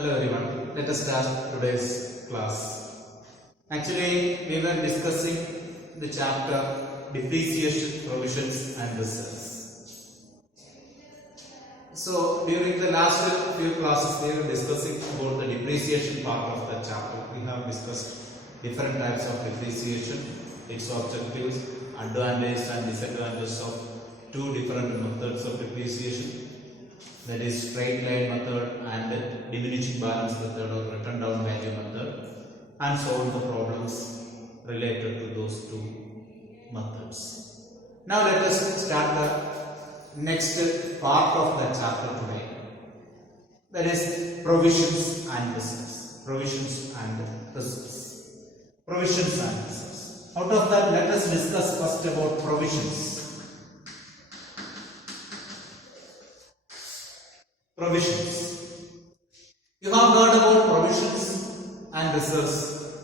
Hello everyone, let us start today's class. Actually, we were discussing the chapter Depreciation, Provisions and Reserves. So, during the last few classes, we were discussing about the depreciation part of the chapter. We have discussed different types of depreciation, its objectives, advantages and disadvantages of two different methods of depreciation. That is straight line method and diminishing balance method or written down value method, and solve the problems related to those two methods. Now let us start the next part of the chapter today. That is provisions and reserves. Provisions and reserves. Provisions and reserves. Out of that, let us discuss first about provisions. Provisions. You have heard about provisions and reserves,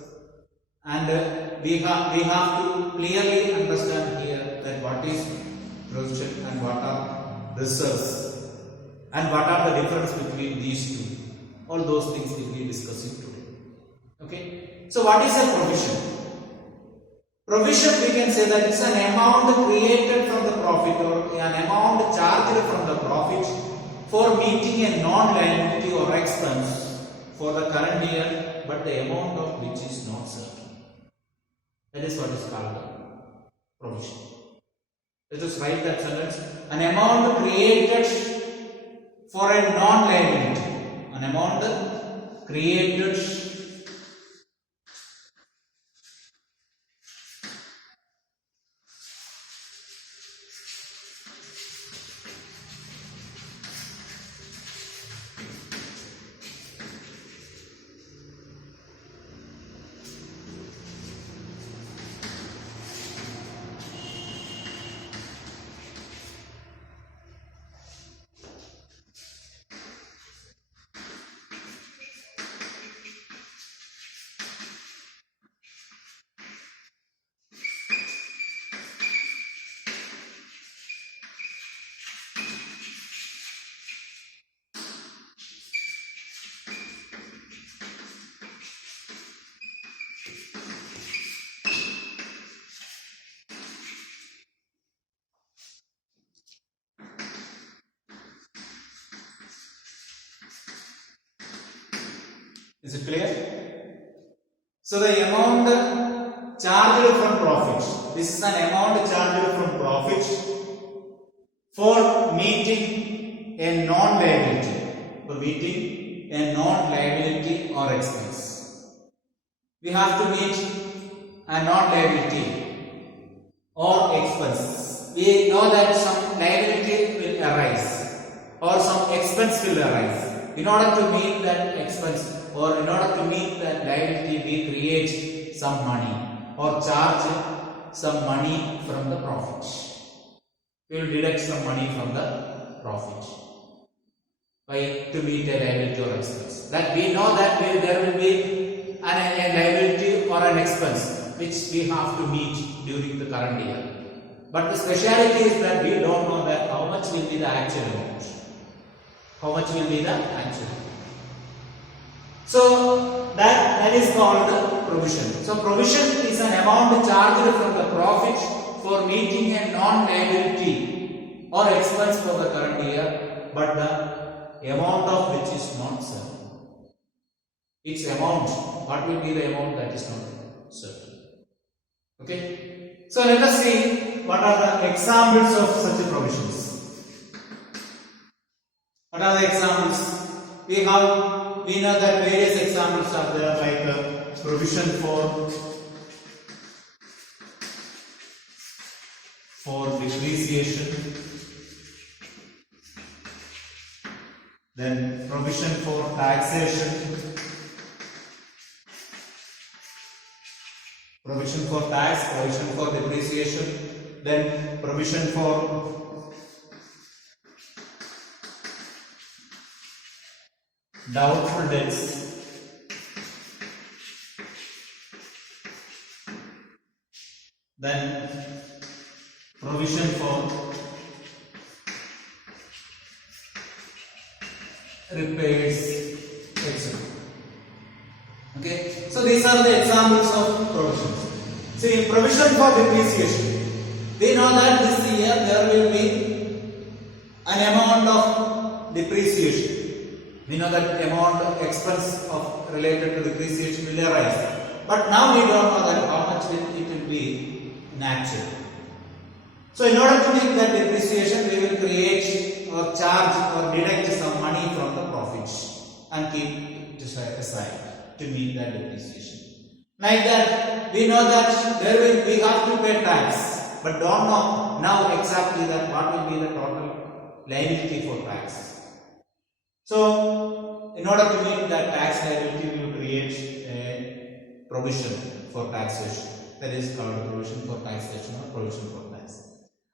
and we have to clearly understand here that what is provision and what are reserves, and what are the difference between these two. All those things we will be discussing today. Okay. So what is a provision? Provision, we can say that it's an amount created from the profit or an amount charged from the profit for meeting a non-liability or expense for the current year, but the amount of which is not certain. That is what is called a provision. Let us write that sentence. An amount created for a non-liability. An amount created Is it clear? So the amount charged from profit. This is an amount charged from profit for meeting a non-liability. For meeting a non-liability or expense. We have to meet a non-liability or expense. We know that some liability will arise or some expense will arise. In order to meet that expense, or in order to meet that liability, we create some money or charge some money from the profit. We will deduct some money from the profit to meet a liability or expense. That we know that there will be a liability or an expense which we have to meet during the current year. But the speciality is that we don't know that how much will be the actual amount. How much will be the actual amount. So that is called provision. So provision is an amount charged from the profit for meeting a non-liability or expense for the current year, but the amount of which is not certain. Its amount, what will be the amount that is not certain. Okay. So let us see what are the examples of such provisions. What are the examples? We know that various examples are there, like provision for depreciation, then provision for taxation, provision for tax, provision for depreciation, then provision for doubtful debts, then provision for repairs, etc. are the examples of provisions. See, provision for depreciation. We know that this year there will be an amount of depreciation. We know that amount of expense of related to depreciation will arise. But now we don't know that how much it will be in actual. So in order to make that depreciation, we will create or charge or deduct some money from the profits and keep it aside to meet that depreciation. Like that, we know that we have to pay tax, but don't know now exactly that what will be the total liability for tax. So in order to meet that tax liability, we will create a provision for taxation. That is called a provision for taxation or provision for tax.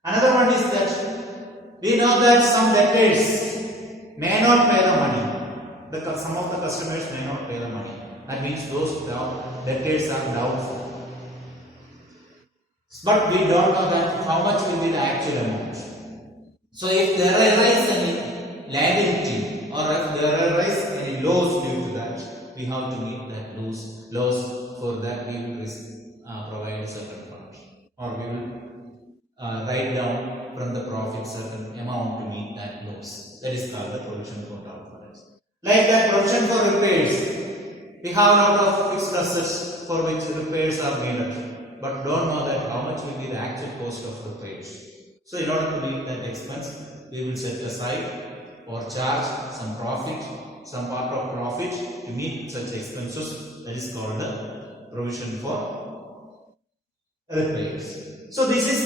Another one is that we know that some debtors may not pay the money. Some of the customers may not pay the money. That means those debtors are doubtful. But we don't know that how much will be the actual amount. So if there arises any liability or if there arises any loss due to that, we have to meet that loss. For that we will provide a certain fund, or we will write down from the profit certain amount to meet that loss. That is called the provision for doubtfulness. Like that provision for repairs, we have a lot of fixed assets for which repairs are needed, but don't know that how much will be the actual cost of repairs. So in order to meet that expense, we will set aside or charge some profit, some part of profit to meet such expenses. That is called the provision for repairs. So this is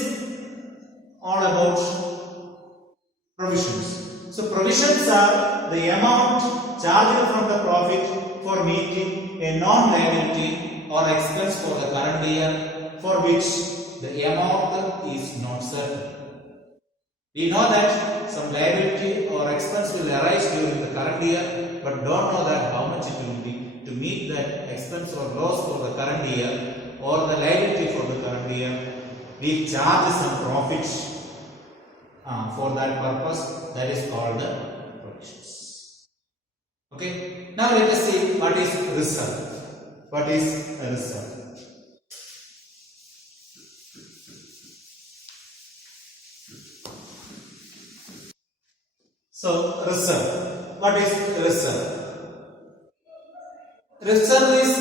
all about provisions. So provisions are the amount charged from the profit for meeting a non-liability or expense for the current year for which the amount is not certain. We know that some liability or expense will arise during the current year, but don't know that how much it will be. To meet that expense or loss for the current year or the liability for the current year, we charge some profits for that purpose. That is called the provisions. Okay. Now let us see what is reserve. What is a reserve? So reserve. What is reserve? Reserve is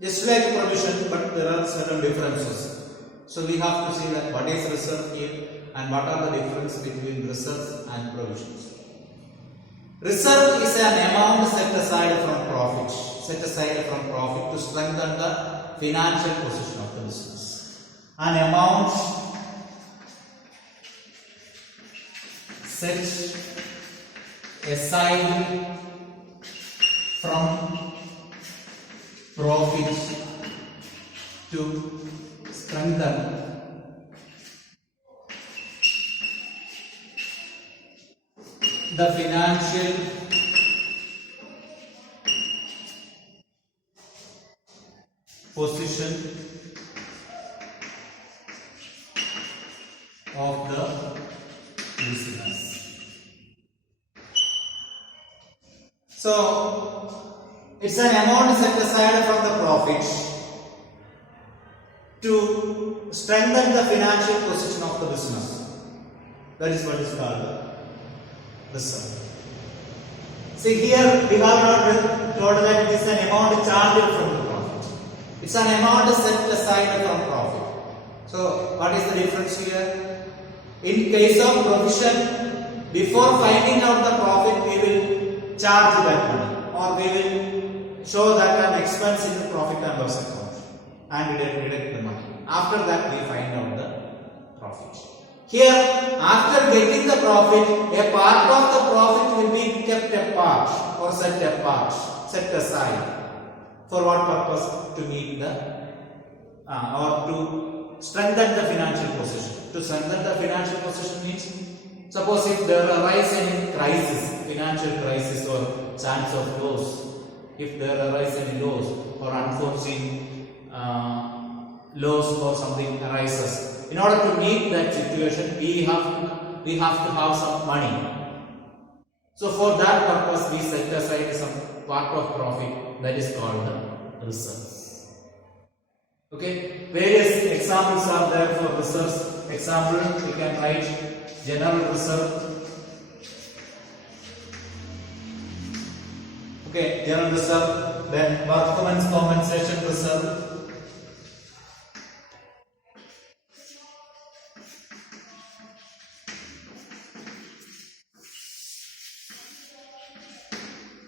just like provision, but there are certain differences. So we have to see that what is reserve here and what are the difference between reserve and provisions. Reserve is an amount set aside from profit to strengthen the financial position of the business. An amount set aside from profit to strengthen the financial position of the business. So it's an amount set aside from the profit to strengthen the financial position of the business. That is what is called reserve. See here we have not told that it is an amount charged from the profit. It's an amount set aside from profit. So what is the difference here? In case of provision, before finding out the profit, we will charge that money, or we will show that an expense in the profit and loss account and deduct the money. After that we find out the profit. Here, after getting the profit, a part of the profit will be kept apart or set aside. For what purpose? To meet the or to strengthen the financial position. To strengthen the financial position means, suppose if there arises any crisis, financial crisis or chance of loss, if there arises any loss or unforeseen loss or something arises, in order to meet that situation, we have to have some money. So for that purpose, we set aside some part of profit, that is called the reserve. Okay, various examples are there for reserves. Example, we can write general reserve. Okay, general reserve, then workmen's compensation reserve.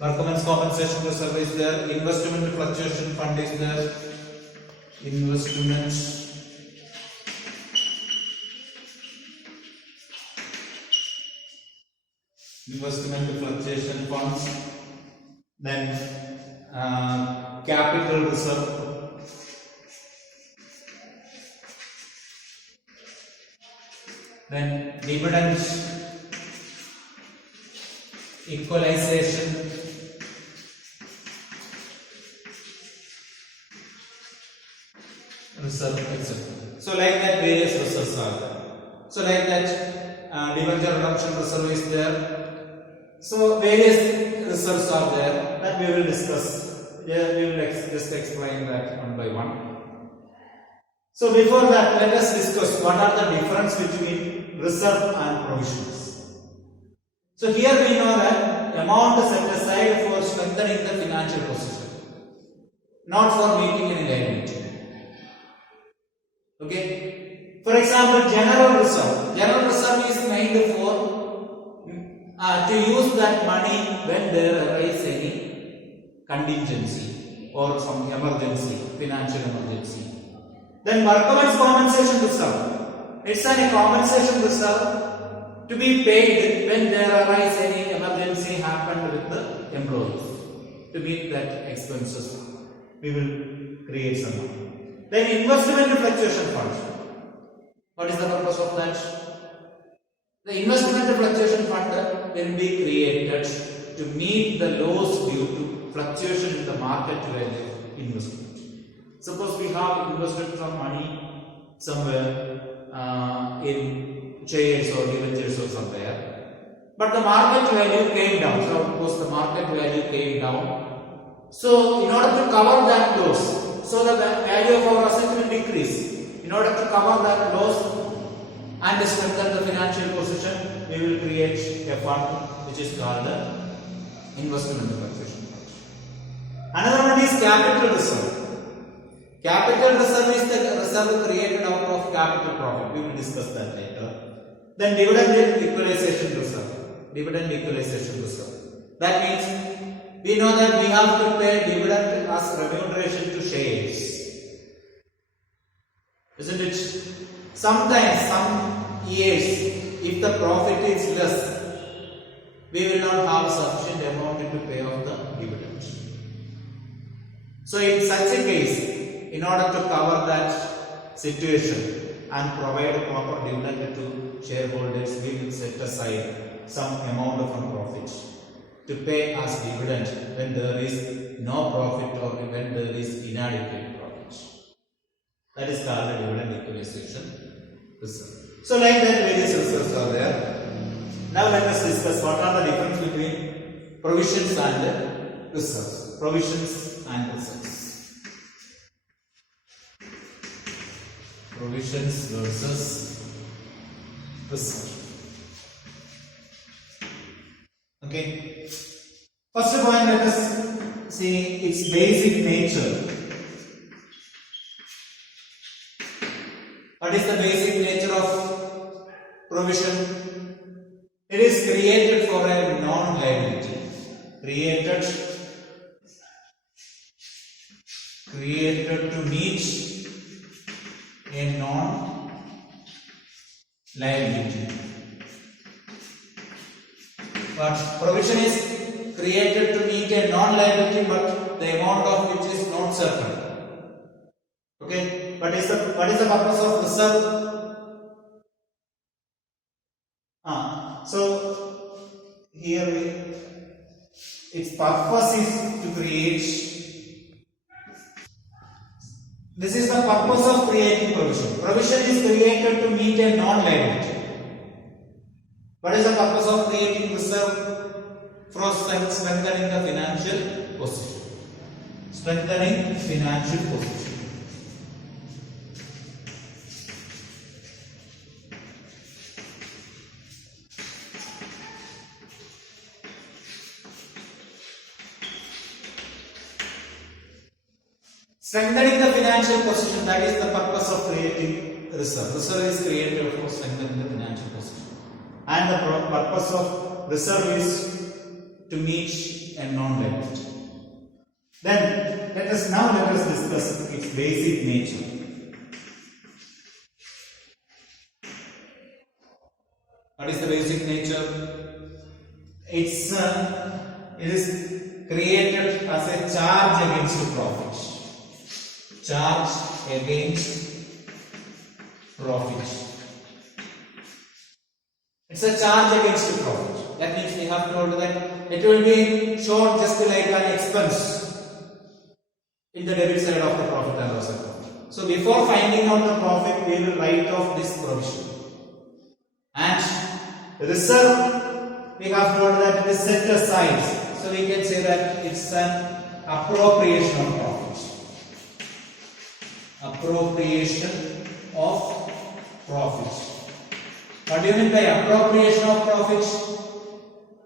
Workmen's compensation reserve is there, investment fluctuation fund is there, investment fluctuation funds, then capital reserve, then dividend equalization, reserve, etc. So like that various reserves are there. So like that debenture redemption reserve is there. So various reserves are there that we will discuss. Yeah, we will just explain that one by one. So before that, let us discuss what are the difference between reserve and provisions. So here we know that amount is set aside for strengthening the financial position, not for meeting any liability. Okay. For example, general reserve. General reserve is made for to use that money when there arises any contingency or some emergency, financial emergency. Then workmen's compensation reserve. It's a compensation reserve to be paid when there arises any emergency happened with the employees. To meet that expenses, we will create some money. Then investment fluctuation fund. What is the purpose of that? The investment fluctuation fund will be created to meet the loss due to fluctuation in the market value of investment. Suppose we have invested some money somewhere in shares or debentures or somewhere, but the market value came down. So of course the market value came down. So in order to cover that loss, so the value of our asset will decrease. In order to cover that loss and strengthen the financial position, we will create a fund which is called the investment fluctuation fund. Another one is capital reserve. Capital reserve is the reserve created out of capital profit. We will discuss that later. Then dividend equalization reserve. Dividend equalization reserve. That means we know that we have to pay dividend as remuneration to shares. Isn't it? Sometimes, some years, if the profit is less, we will not have sufficient amount to pay off the dividend. So in such a case, in order to cover that situation and provide proper dividend to shareholders, we will set aside some amount of profit to pay as dividend when there is no profit or when there is inadequate profit. That is called the dividend equalization reserve. So like that various reserves are there. Now let us discuss what are the difference between provisions and reserves. Provisions and reserves. Provisions versus reserve. Okay. First point, let us see its basic nature. What is the basic nature of provision? It is created for a non-liability. Created to meet a non-liability. But provision is created to meet a non-liability, but the amount of which is not certain. Okay. What is the purpose of reserve? So here its purpose is to create. This is the purpose of creating provision. Provision is created to meet a non-liability. What is the purpose of creating reserve? For strengthening the financial position. Strengthening financial position. Strengthening the financial position, that is the purpose of creating reserve. Reserve is created for strengthening the financial position. And the purpose of reserve is to meet a non-liability. Then let us discuss its basic nature. What is the basic nature? It is created as a charge against profit. Charge against profit. It's a charge against the profit. That means we have told that it will be shown just like an expense in the debit side of the profit and loss account. So before finding out the profit, we will write off this provision. And reserve, we have told that it is set aside. So we can say that it's an appropriation of profit. Appropriation of profit. What do you mean by appropriation of profit?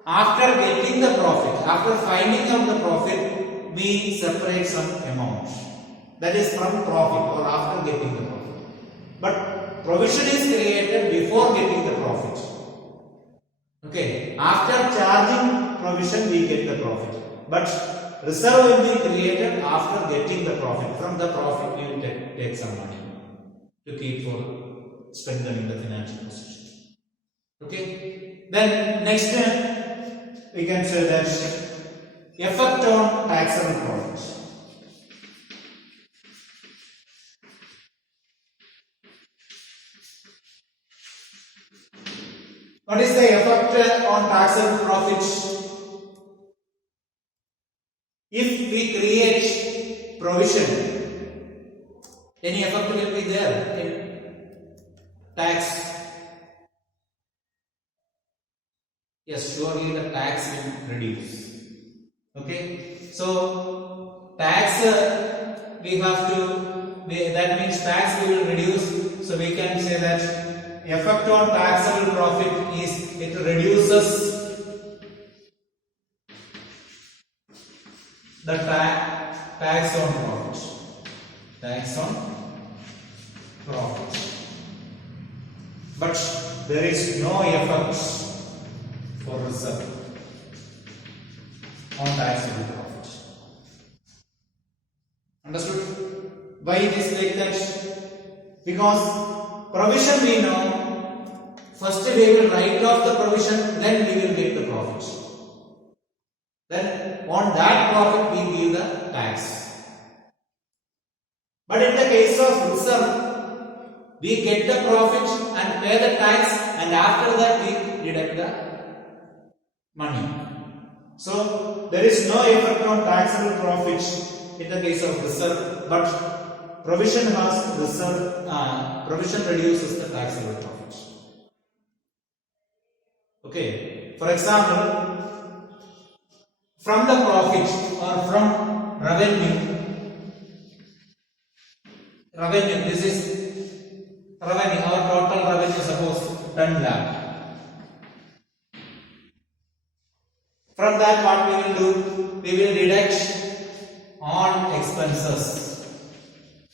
After getting the profit, after finding out the profit, we separate some amount. That is from profit or after getting the profit. But provision is created before getting the profit. Okay, after charging provision, we get the profit. But reserve will be created after getting the profit. From the profit, we will take some money to keep for strengthening the financial position. Okay, then next we can say that effect on taxable profit. What is the effect on taxable profit? If we create provision, any effect will be there in tax. Yes, surely the tax will reduce. Okay, so tax we have to, that means tax we will reduce. So we can say that effect on taxable profit is it reduces the tax on profit. Tax on profit. But there is no effect for reserve on taxable profit. Understood? Why it is like that? Because provision we know, first we will write off the provision, then we will get the profit. Then on that profit we give the tax. But in the case of reserve, we get the profit and pay the tax, and after that we deduct the money. So there is no effect on taxable profit in the case of reserve, but provision has reserve. Provision reduces the taxable profit. Okay. For example, from the profit or from revenue. This is revenue. Our total revenue, suppose 10 lakh. From that, what we will do? We will deduct all expenses.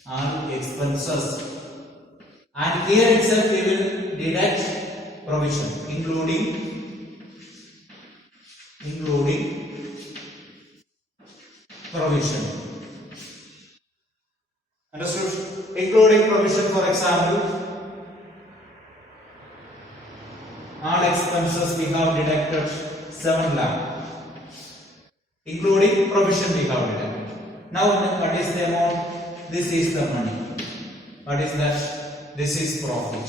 All expenses. And here itself we will deduct provision, including provision. Understood? Including provision, for example, all expenses we have deducted 7 lakh. Including provision we have deducted. Now what is the amount? This is the money. What is that? This is profit.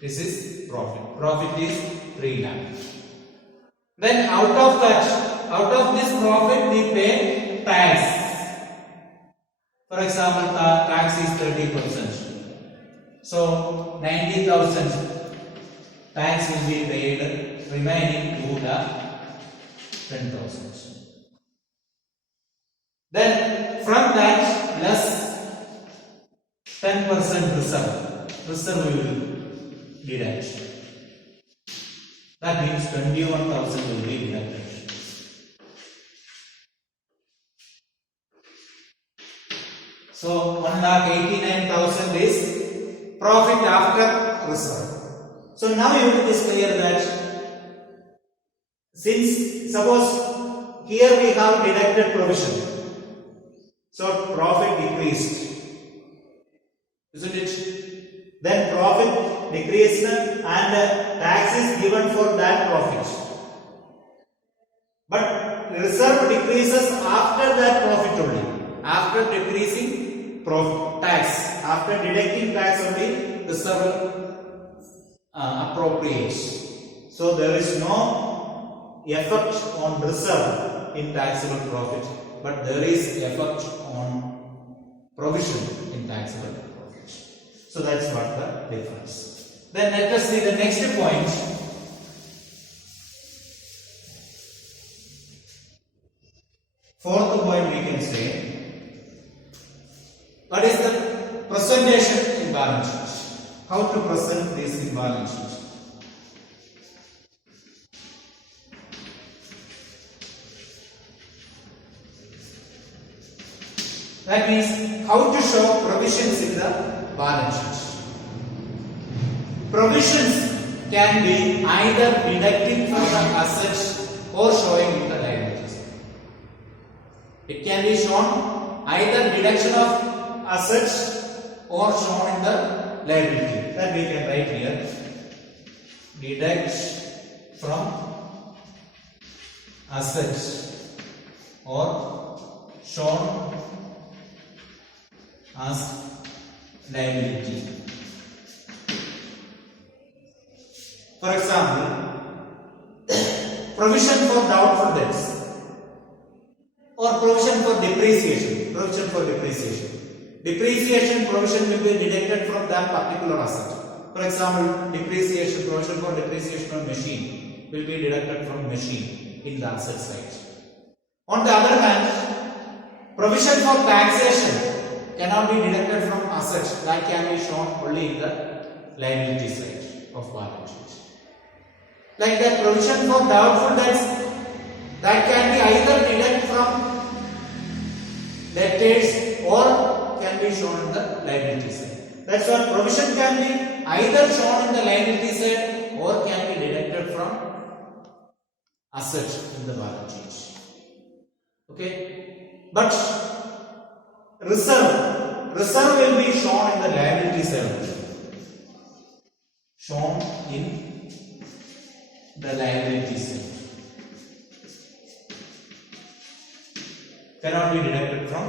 This is profit. Profit is 3 lakh. Then out of this profit we pay tax. For example, tax is 30%. So 90,000 tax will be paid, remaining 2 lakh 10,000. Then from that less 10% reserve we will deduct. That means 21,000 will be deducted. So 1,89,000 is profit after reserve. So now it is clear that since suppose here we have deducted provision, so profit decreased, isn't it? Then profit decreased and tax is given for that profit. But reserve decreases after that profit only. After decreasing profit tax, after deducting tax only, reserve appropriates. So there is no effect on reserve in taxable profit, but there is effect on provision in taxable profit. So that's what the difference. Then let us see the next point. Fourth point we can say, what is the presentation in balance sheet? How to present this in balance sheet? That means how to show provisions in the balance sheet. Provisions can be either deducted from the assets or showing in the liabilities. It can be shown either deduction of assets or shown in the liability. That we can write here. Deduct from assets or shown as liability. For example, provision for doubtful debts or provision for depreciation. Provision for depreciation. Depreciation provision will be deducted from that particular asset. For example, depreciation, provision for depreciation of machine will be deducted from machine in the asset side. On the other hand, provision for taxation cannot be deducted from assets. That can be shown only in the liability side of balance sheet. Like that, provision for doubtful debts, that can be either deducted from debtors or can be shown in the liability side. That's why provision can be either shown in the liability side or can be deducted from assets in the balance sheet. Okay, but reserve will be shown in the liability side. Shown in the liability side. Cannot be deducted from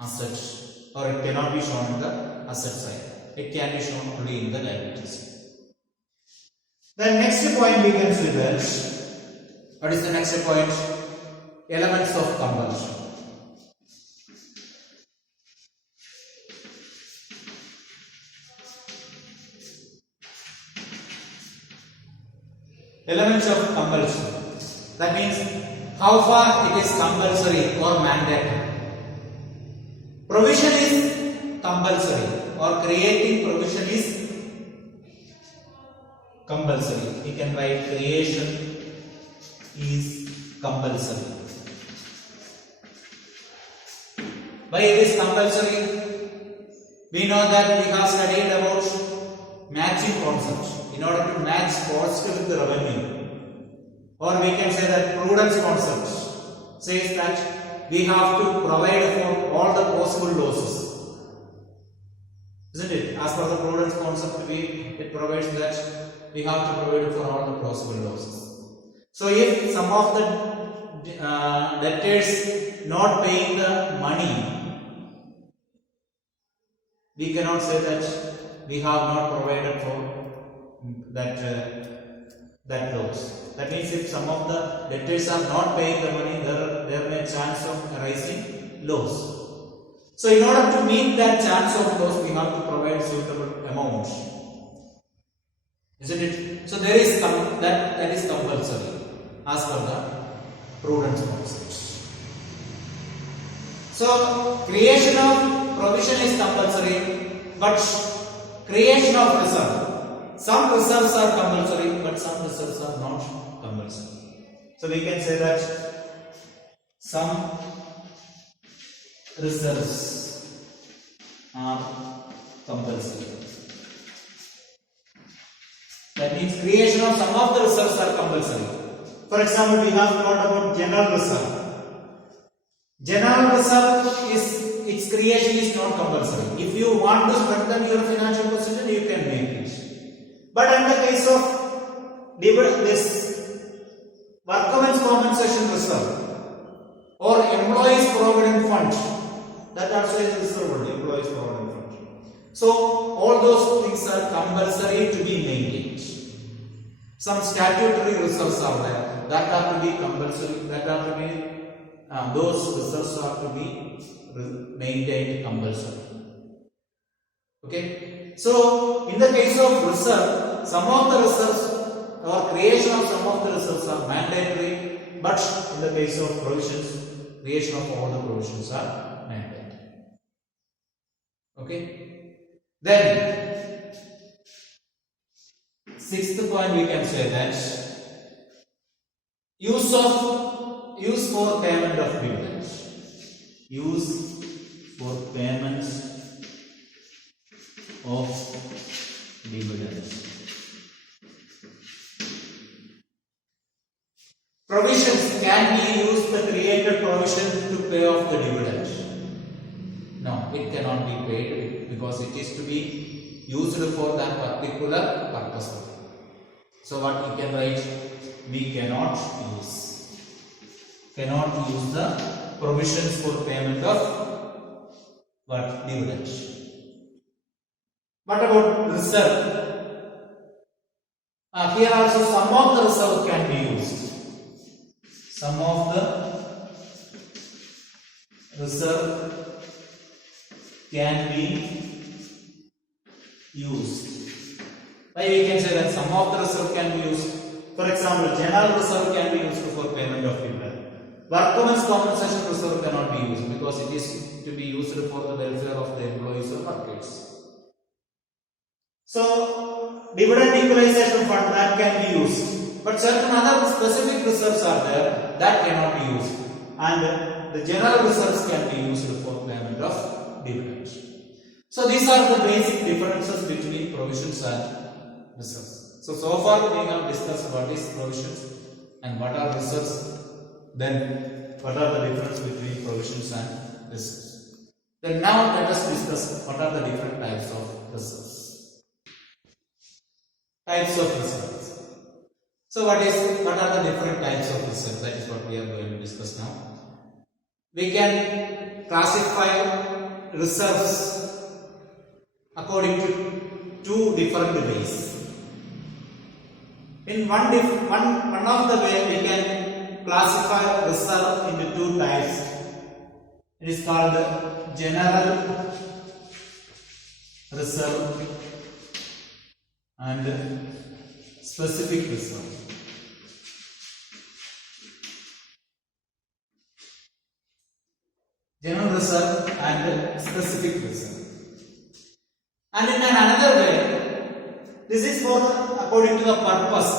assets, or it cannot be shown in the asset side. It can be shown only in the liability side. The next point we can see that, what is the next point? Elements of compulsion. Elements of compulsion. That means how far it is compulsory or mandatory. Provision is compulsory or creating provision is compulsory. We can write creation is compulsory. Why it is compulsory? We know that we have studied about matching concepts. In order to match cost with the revenue, or we can say that prudence concept says that we have to provide for all the possible losses, isn't it? As per the prudence concept, it provides that we have to provide for all the possible losses. So if some of the debtors not paying the money, we cannot say that we have not provided for that loss. That means if some of the debtors are not paying the money, there may chance of arising loss. So in order to meet that chance of loss, we have to provide suitable amount, isn't it? So there is that is compulsory as per the prudence concept. So creation of provision is compulsory, but creation of reserve. Some reserves are compulsory, but some reserves are not compulsory. So we can say that some reserves are compulsory. That means creation of some of the reserves are compulsory. For example, we have thought about general reserve. General reserve its creation is not compulsory. If you want to strengthen your financial position, you can make it. But in the case of this workmen's compensation reserve or employees provident fund, that also is reserve only, employees provident fund. So all those things are compulsory to be maintained. Some statutory reserves are there that are to be compulsory, that are to be those reserves are to be maintained compulsory. Okay. So in the case of reserve, some of the reserves or creation of some of the reserves are mandatory, but in the case of provisions, creation of all the provisions are mandatory. Okay. Then sixth point, we can say that use for payment of dividends. Use for payment of dividends. Provisions can be used, the created provision to pay off the dividend. No, it cannot be paid because it is to be used for that particular purpose. So what we can write? We cannot use the provisions for payment of what? Dividend. What about reserve? Here also some of the reserve can be used. Some of the reserve can be used. Why we can say that some of the reserve can be used? For example, general reserve can be used for payment of dividend. Workmen's compensation reserve cannot be used because it is to be used for the welfare of the employees or workers. So, dividend equalization fund, that can be used, but certain other specific reserves are there that cannot be used, and the general reserves can be used for payment of dividends. So these are the basic differences between provisions and reserves. So far we have discussed what is provisions and what are reserves. Then what are the difference between provisions and reserves. Then now let us discuss what are the different types of reserves. Types of reserves. So what are the different types of reserves? That is what we are going to discuss now. We can classify reserves according to two different ways. In one of the way we can classify reserve into two types. It is called general reserve and specific reserve. General reserve and specific reserve. And in another way, this is for according to the purpose.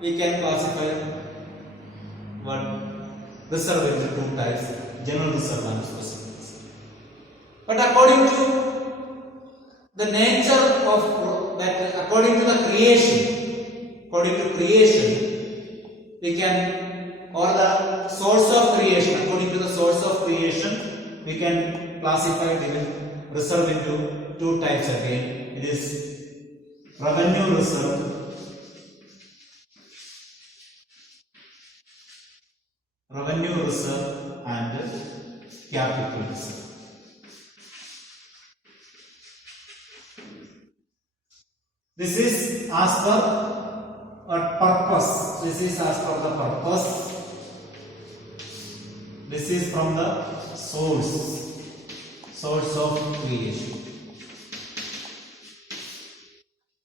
We can classify what reserve into two types, general reserve and specific reserve. But according to the nature of that, according to the creation, we can, or the source of creation, according to the source of creation, we can classify the reserve into two types again. It is revenue reserve and capital reserve. This is as per what purpose. This is as per the purpose. This is from the source of creation.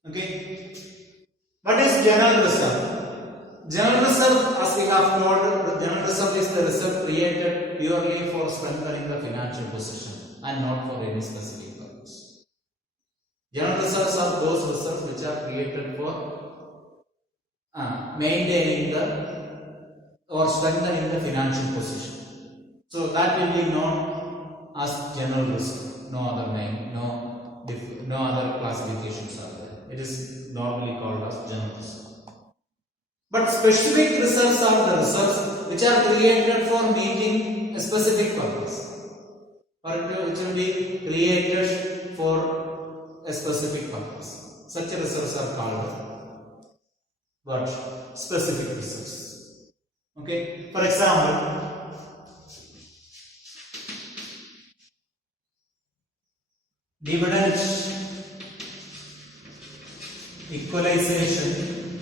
Okay. What is general reserve? General reserve, as we have told, the general reserve is the reserve created purely for strengthening the financial position and not for any specific purpose. General reserves are those reserves which are created for maintaining or strengthening the financial position. So that will be known as general risk. No other name, no other classifications are there. It is normally called as general risk. But specific reserves are the reserves which are created for meeting a specific purpose, or which will be created for a specific purpose. Such reserves are called what? Specific reserves. Okay. For example, dividend equalization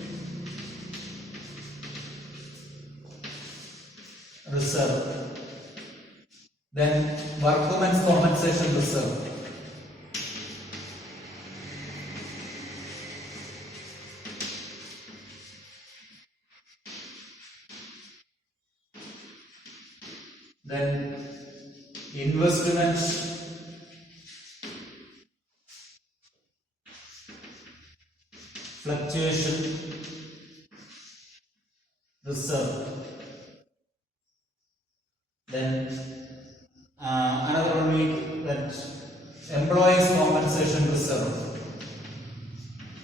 reserve, then workmen's compensation reserve, then investment fluctuation reserve, then another one will that employees compensation reserve,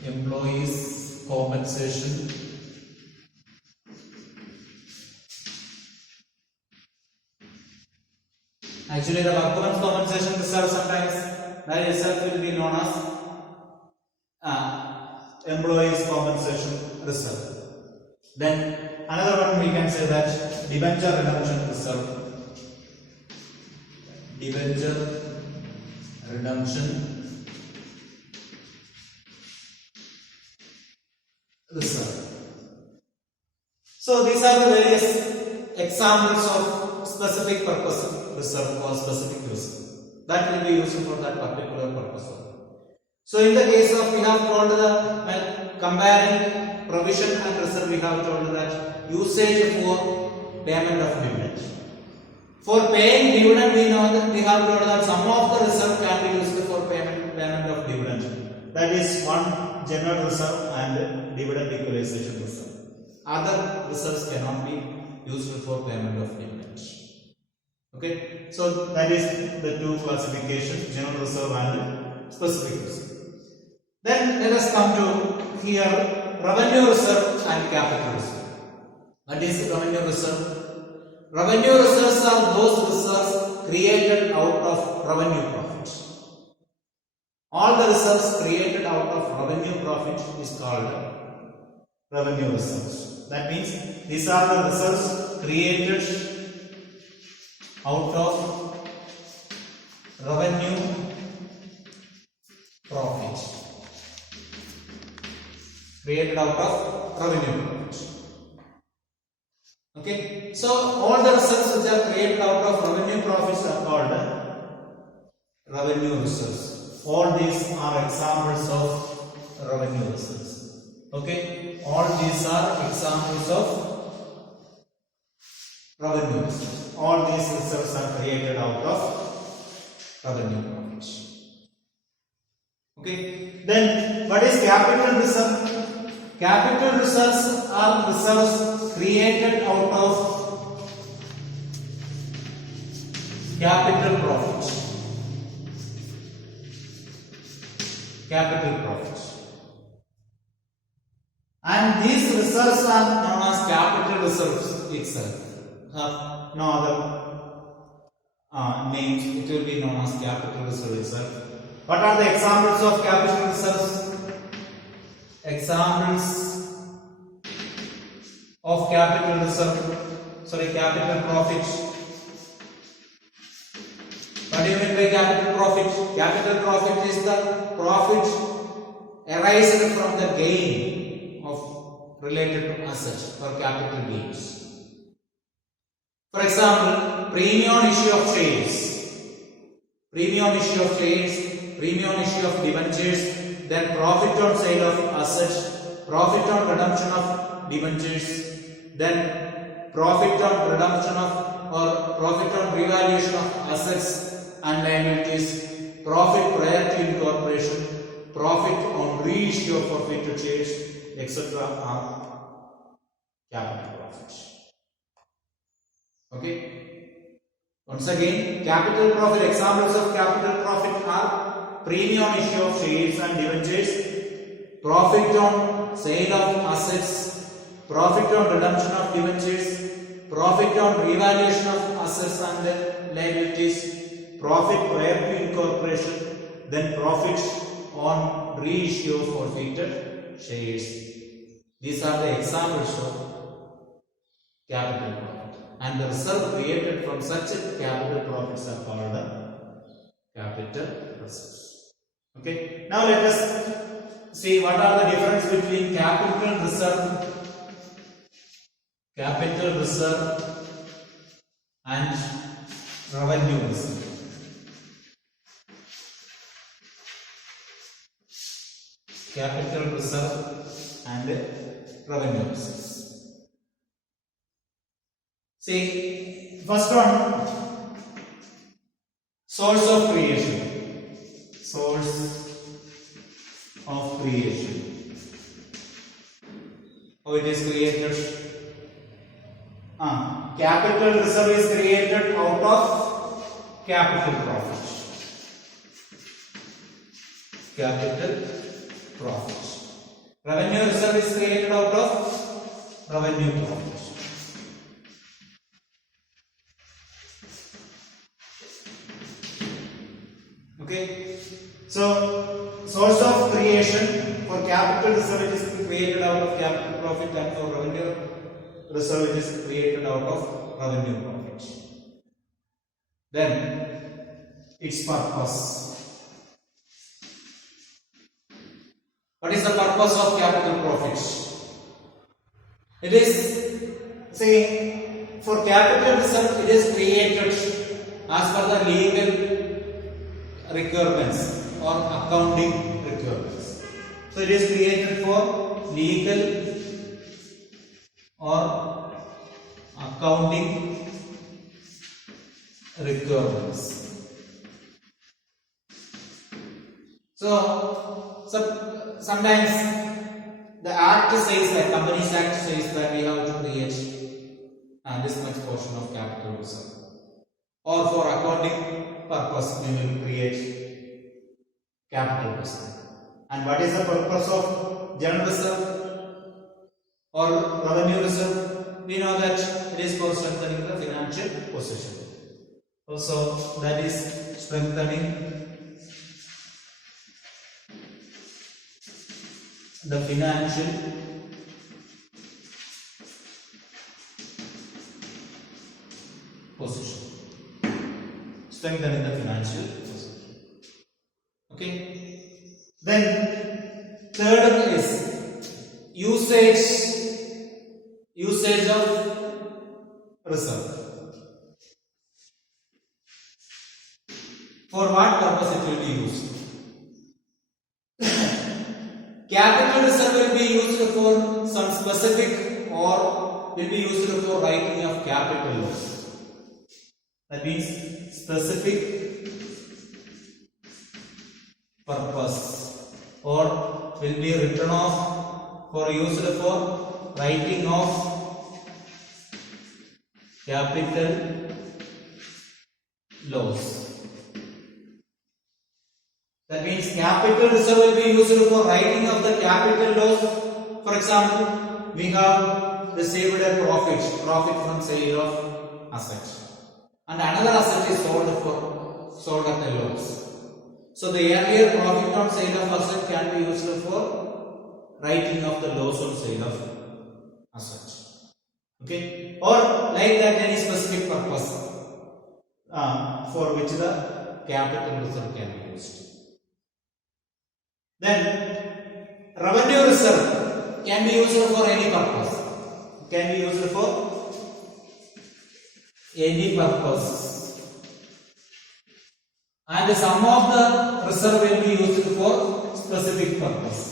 employees compensation actually the workmen's compensation reserve sometimes that itself will be known as employees compensation reserve. Then another one we can say that debenture redemption reserve, debenture redemption reserve. So these are the various examples of specific purpose reserve or specific reserve that will be used for that particular purpose. So in the case of, we have told the comparing provision and reserve, we have told that usage for payment of dividend. For paying dividend, we know that we have told that some of the reserve can be used for payment of dividend. That is one general reserve and dividend equalization reserve. Other reserves cannot be used for payment of dividend. Okay, so that is the two classifications, general reserve and specific reserve. Then let us come to here revenue reserve and capital reserve. What is revenue reserve? Revenue reserves are those reserves created out of revenue profit. All the reserves created out of revenue profit is called revenue reserves. That means these are the reserves created out of revenue profit. Created out of revenue profit. Okay, so all the reserves which are created out of revenue profits are called revenue reserves. All these are examples of revenue reserves. Okay, all these are examples of revenue reserves. All these reserves are created out of revenue profits. Okay, then what is capital reserve? Capital reserves are reserves created out of capital profit. Capital profit. And these reserves are known as capital reserves itself. Have no other names. It will be known as capital reserve itself. What are the examples of capital reserves? Examples of capital reserve, capital profit. What do you mean by capital profit? Capital profit is the profit arising from the gain of related to assets or capital gains. For example, premium issue of shares, premium issue of shares, premium issue of debentures, then profit on sale of assets, profit on redemption of debentures, then profit on redemption of or profit on revaluation of assets and liabilities, profit prior to incorporation, profit on reissue of forfeited shares, etc. are capital profits. Okay. Once again, capital profit, examples of capital profit are premium on issue of shares and debentures, profit on sale of assets, profit on redemption of debentures, profit on revaluation of assets and liabilities, profit prior to incorporation, then profit on reissue of forfeited shares. These are the examples of capital profit. And the reserve created from such capital profits are called capital reserves. Okay. Now let us see what are the difference between capital reserve and revenue reserve. Capital reserve and revenue reserve. See, first one, source of creation. Source of creation. How it is created? Capital reserve is created out of capital profit. Capital profit. Revenue reserve is created out of revenue profit. Okay, so source of creation for capital reserve it is created out of capital profit, and for revenue reserve it is created out of revenue profit. Then its purpose. What is the purpose of capital profit? It is, say, for capital reserve it is created as per the legal requirements or accounting requirements. So it is created for legal or accounting requirements. So sometimes the Act says that, Companies Act says that we have to create this much portion of capital reserve, or for accounting purpose we will create capital reserve. And what is the purpose of general reserve or revenue reserve? We know that it is for strengthening the financial position. Also, that is strengthening the financial position. Strengthening the financial position. Okay. Then third is usage of reserve. For what purpose it will be used? Capital reserve will be used for some specific, or will be used for writing of capital loss. That means specific purpose, or will be written off for used for writing of capital loss. That means capital reserve will be used for writing of the capital loss. For example, we have received a profit from sale of assets, and another asset is sold at a loss. So the earlier profit on sale of asset can be used for writing of the loss on sale of asset. Okay, or like that any specific purpose for which the capital reserve can be used. Then revenue reserve can be used for any purpose. Can be used for any purpose, and some of the reserve will be used for specific purpose.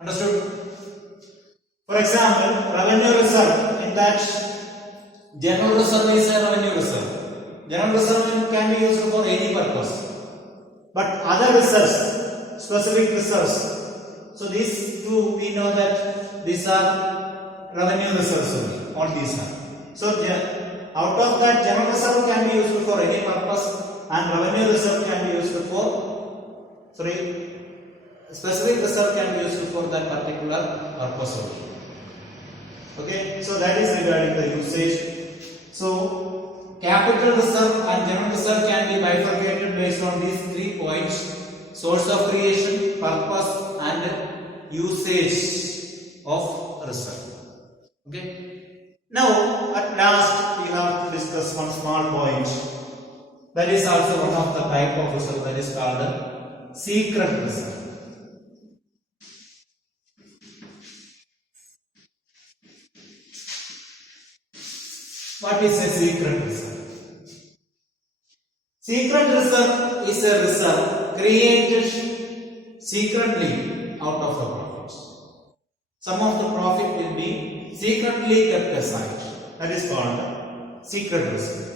Understood? For example, revenue reserve, in that general reserve is a revenue reserve. General reserve can be used for any purpose, but other reserves, specific reserves, So these two we know that these are revenue reserves only. All these are. So out of that, general reserve can be used for any purpose and revenue reserve can be used for, specific reserve can be used for that particular purpose only. Okay, so that is regarding the usage. So capital reserve and general reserve can be bifurcated based on these 3 points: source of creation, purpose and usage of reserve. Okay. Now at last we have to discuss one small point. That is also one of the type of reserve, that is called secret reserve. What is a secret reserve? Secret reserve is a reserve created secretly out of the profits. Some of the profit will be secretly kept aside. That is called secret reserve.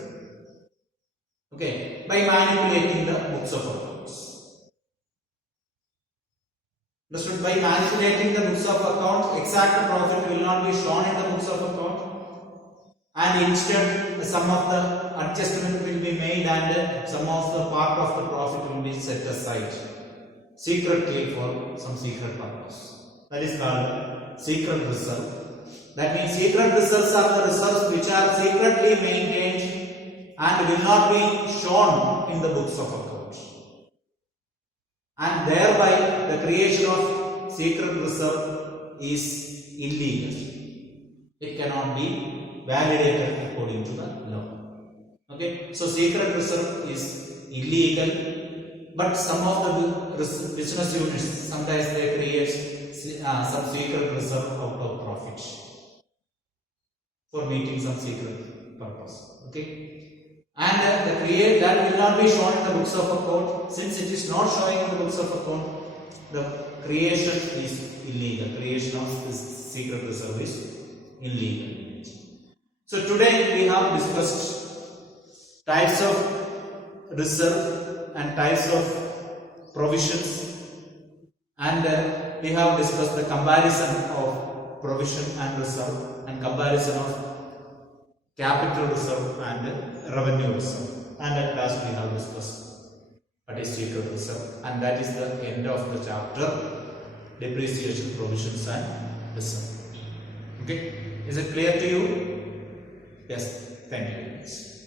Okay, by manipulating the books of accounts. Understood? By manipulating the books of account, exact profit will not be shown in the books of account, and instead some of the adjustment will be made and some of the part of the profit will be set aside secretly for some secret purpose. That is called secret reserve. That means secret reserves are the reserves which are secretly maintained and will not be shown in the books of accounts, and thereby the creation of secret reserve is illegal. It cannot be validated according to the law. Okay, so secret reserve is illegal, but some of the business units sometimes they create some secret reserve out of profit for meeting some secret purpose. Okay, and that will not be shown in the books of account. Since it is not showing in the books of account, the creation is illegal. Creation of this secret reserve is illegal. So today we have discussed types of reserve and types of provisions, and we have discussed the comparison of provision and reserve and comparison of capital reserve and revenue reserve, and at last we have discussed what is secret reserve, and that is the end of the chapter depreciation, provisions and reserve. Okay, is it clear to you? Yes, thank you very much.